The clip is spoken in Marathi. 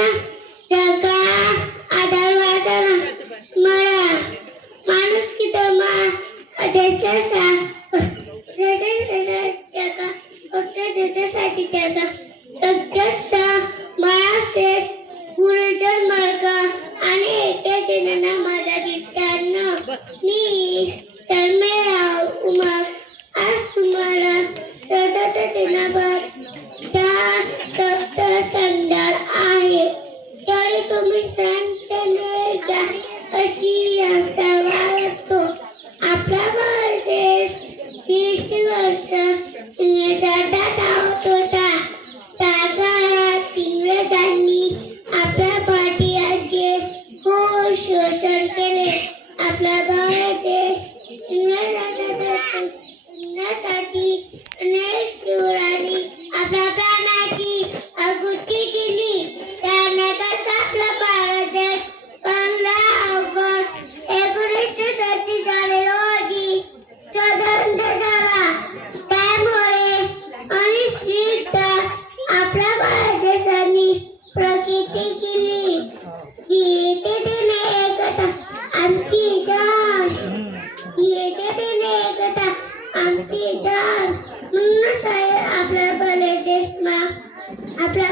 वाचना जगा आधार वाचना मला माणुसकी धर्म देशाचा जगा फक्त देशासाठी जगा सत्याचा माळासेस गुरुजन मार्ग आणि एका जनांना माझा विद्यार्थ्यांना मी तन्मय उमग आज तुम्हाला सतत दिनाभर त्या तप्त संडार आहे तरी तुम्ही संत नाही का अशी आस्था वाटतो आपला भारत देश 20 वर्ष इंग्रजांच्या ताब्यात होता त्या काळात इंग्रजांनी आपल्या भारतीयांचे खूप शोषण केले आपला भारत देश इंग्रजांसाठी अनेक शूरांनी आपल्या प्राणाची आहुती दिली त्यानंतर आपला भारत देश 15 ऑगस्ट 1947 रोजी स्वतंत्र झाला त्यामुळे अनिश्चित आपल्या भारत देशाने प्रगती केली येते देणे एकता आमची जान येते देणे एकता आमची जान म्हणून आपला भारत देश आपला